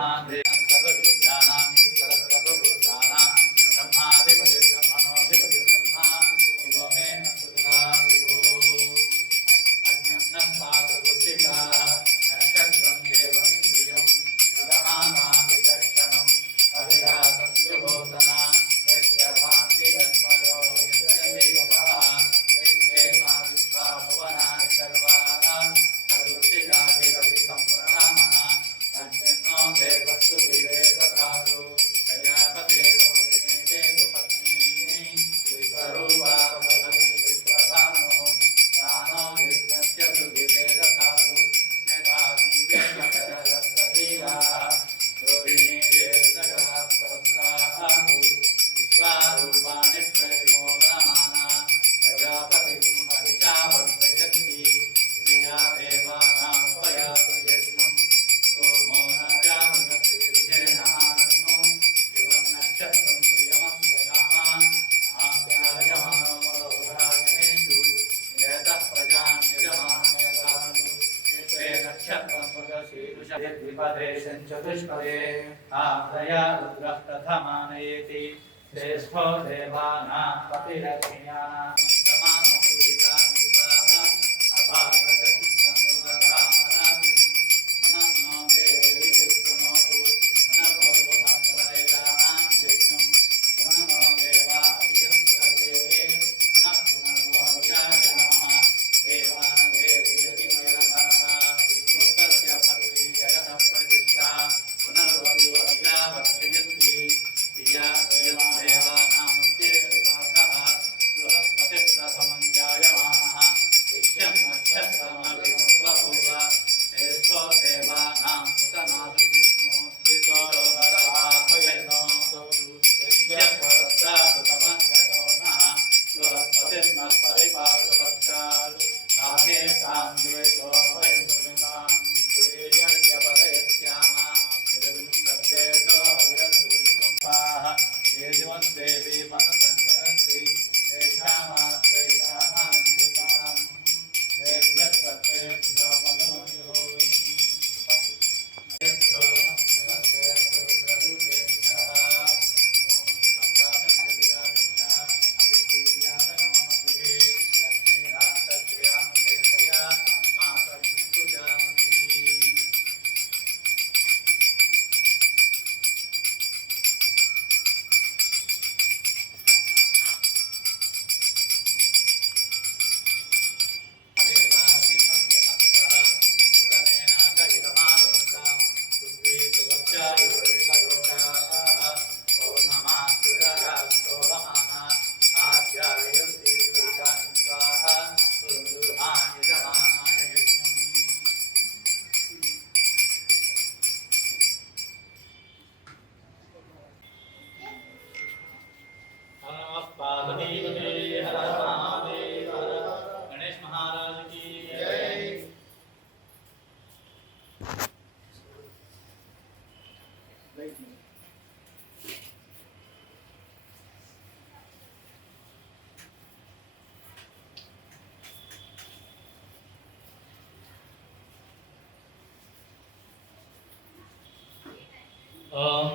Hare परेशं चतुष्पदे आत्रया रुद्रः प्रथमानयेति श्रेष्ठो देवानां पतिरक्षिण्यानां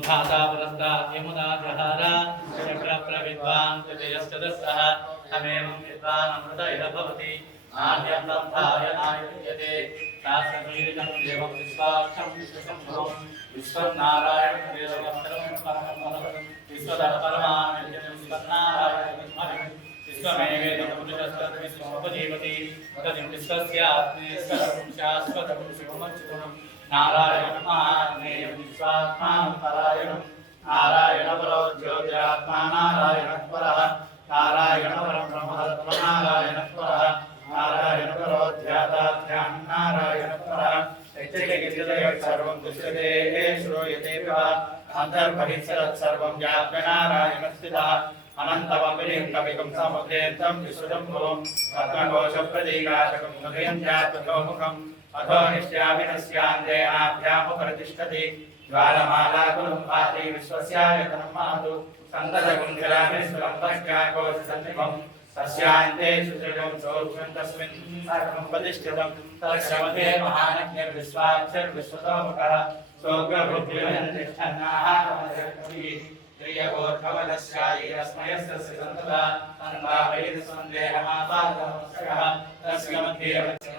సంఘాతాపురస్తాముదాజహార చక్ర ప్రవిద్వాన్ విజయశ్చదస్సః తమేవం విద్వాన్ అమృత ఇహ భవతి నాణ్యం సంధాయ నాయుజ్యతే శాస్త్రమీరికం దేవ విశ్వాక్షం విశ్వసంభవం విశ్వం నారాయణ వేదవంతరం పరమం పరమం విశ్వదర పరమానందం విశ్వన్నారాయణ విస్మరణం నారాయణ ఆగ్నేయం విశ్వాత్మానం పరాయణం నారాయణ పరో జ్యోతిరాత్మ నారాయణ పర నారాయణ పరం బ్రహ్మతత్వ నారాయణ పర నారాయణ పరో ధ్యాతాధ్యాన్ నారాయణ పర సర్వం దృశ్యతే శ్రూయతే అంతర్బహిసరత్సర్వం వ్యాప్యనారాయణ స్థిత హృదయం జాతముఖం विश्वजम्भुवं पद्मघोषप्रतीकाशकं हृदयं जातमुखम् अथो निश्यामि नस्यान्ते आभ्यामुपतिष्ठति ज्वालमालाकुलुम्भाति विश्वस्यायतनं महतु सन्ततकुण्ठिलामिश्वलम्बश्चाकोशसन्निभं तस्यान्ते सुदृढं सौक्ष्मं तस्मिन् सर्वं प्रतिष्ठितं तस्यमते महानज्ञर्विश्वाक्षर्विश्वतोमुखः सोग्रबुद्धिर्तिष्ठन्नाः प्रियगोर्भवदस्यायस्मयस्य सन्तता तन्वावैः सन्देहमापादमस्यः तस्य मध्ये वचनोपमा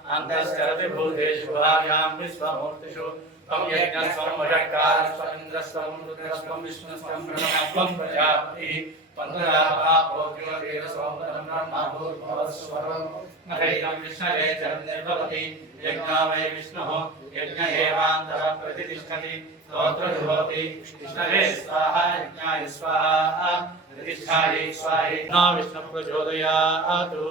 अन्तश्चरति भूतेषु भार्यां विश्वमूर्तिषु त्वं यज्ञस्वं वषट्कारस्वम् इन्द्रस्वं रुद्रस्वं विष्णुस्वं प्रणवस्वं प्रजापतिः चरन्निर्भवति यज्ञो वै विष्णुः यज्ञ एवान्तः प्रतिष्ठति स्तोत्रजुभवति विष्णवे स्वाहा, यज्ञाय, स्वाहा, प्रतिष्ठायै स्वाहेना विष्णुः प्रचोदयातु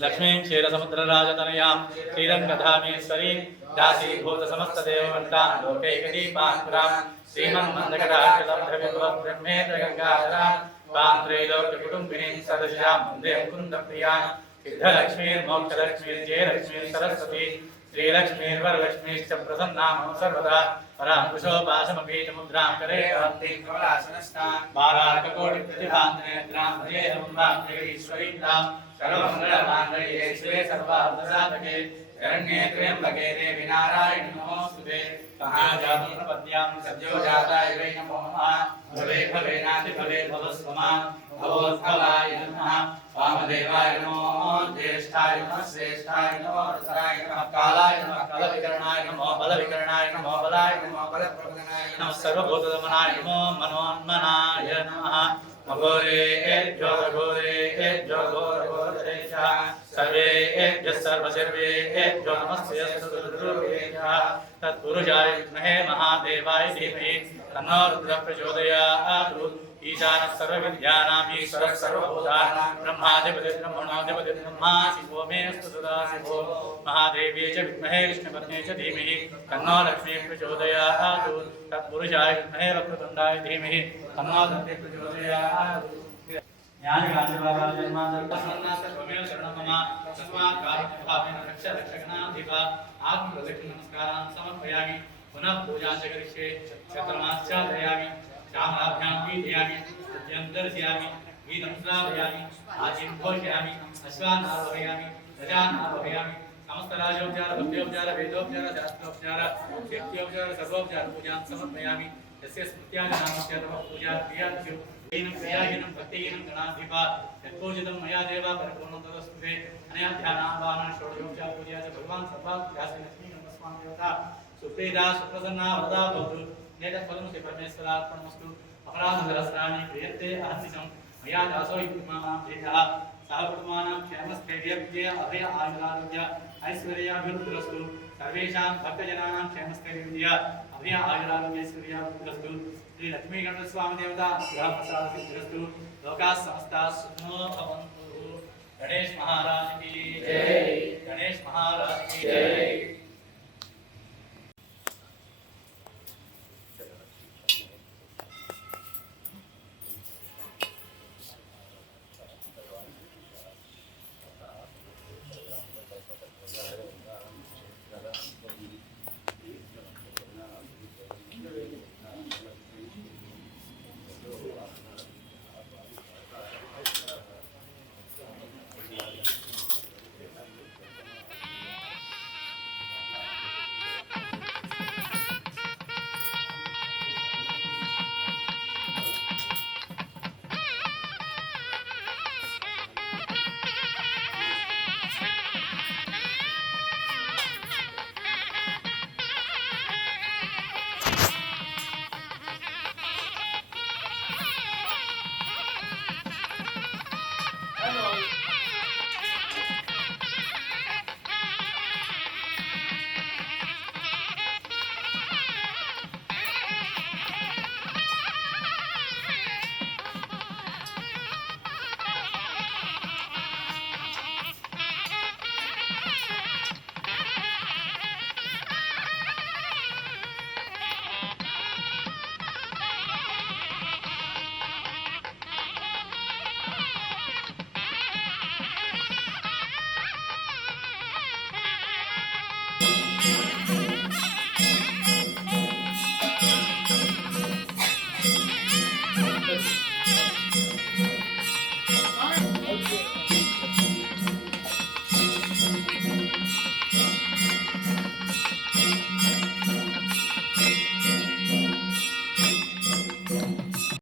లక్ష్మీం క్షీరసముద్రరాజతనయాం క్షీరం కథామేశ్వరీం దాసీభూతసమస్తదేవమంతాం లోకైకదీపాంకురాం శ్రీమన్మందకటాక్షలబ్ధవిద్వద్బ్రహ్మేంద్రగంగాధరా తాంత్రైలోకకుటుంబినీ సదశ్యాం వందే ముకుందప్రియాం. సిద్ధలక్ష్మీర్మోక్షలక్ష్మీర్జయలక్ష్మీర్ సరస్వతి श्रीलक्ष्मीर्वरलक्ष्मीश्च प्रसन्नां सर्वदा पराङ्कुशोपाशमपीतमुद्रां करे कान्तिं कमलासनस्तां बालार्ककोटिप्रतिभान्तनेत्रां भजेहं सर्वमङ्गलमाङ्गल्ये शिवे सर्वार्थसाधके शरण्ये त्र्यम्बके देवि नारायणि नमोऽस्तुते महाजातं प्रपद्यां सद्यो जाताय वै नमो नमः भवे भवेनाति भवे भवस्वमा भवोद्भवाय नमः वामदेवाय नमो ज्येष्ठाय नमः श्रेष्ठाय नमो रसराय नमः कालाय नमः कालविकरणाय नमो बलविकरणाय नमो बलाय नमो बलप्रबलनाय नमः सर्वभूतदमनाय नमो मनोन्मनाय नमः अघोरे एभ्यो घोरे एभ्यो घोर घोरे च सर्वे एभ्यः सर्वसर्वे एभ्यो नमस्ते तत्पुरुषाय विद्महे महादेवाय धीमहि तन्नो रुद्रः प्रचोदयात् ईशानः सर्वविद्यानाम् ईश्वरः सर्वभूतानां, ब्रह्माधिपति ब्रह्मणोऽधिपति ब्रह्मा शिवो मे अस्तु सदा शिवो महादेव्यै च विद्महे विष्णुपत्न्यै च धीमहि तन्नो लक्ष्मीः प्रचोदयात्। तत्पुरुषाय विद्महे, वक्रतुण्डाय धीमहि तन्नो दन्तिः प्रचोदयात् आत्मप्रदक्षिणनमस्कारान् समर्पयामि, पुनः पूजां च करिष्ये क्षत्रमाश्चादयामि श्यामलाभ्यां पीडयामि सत्यं दर्शयामि गीतं श्रावयामि आजीं घोषयामि अश्वान् आरोहयामि गजान् आरोहयामि समस्तराजोपचार, भक्त्योपचार, वेदोपचार, शास्त्रोपचार शक्त्योपचार सर्वोपचार, पूजां समर्पयामि। यस्य स्मृत्यादिनामस्य तव पूजा क्रियाद्यो हीनं क्रियाहीनं भक्तिहीनं गणाधिपा। यत्पूजितं मया देवा परिपूर्णं तदस्तुते अनया ध्यानावाहनं षोडशोपचार पूजा च भगवान् सर्वाभ्यासे लक्ष्मी नमस्वान् देवता सुप्रीता, सुप्रसन्ना, वरदा भवतु। एतत्फलं श्री परमेश्वरार्पणमस्तु अपराधहरस्राणि क्रियन्ते अहर्निशं मया दासो इमानां भेदः। सह कुटुम्बानां क्षेमस्थैर्य विजय अभय आयुरारोग्य ऐश्वर्याभिवृद्धिरस्तु सर्वेषां भक्तजनानां क्षेमस्थैर्य विजय अभय आयुरारोग्य ऐश्वर्याभिवृद्धिरस्तु श्री लक्ष्मी गणपति स्वामी देवता ग्रह प्रसाद सिद्धिरस्तु लोकाः समस्ताः सुखिनो भवन्तु। गणेश महाराज की जय। गणेश महाराज की जय।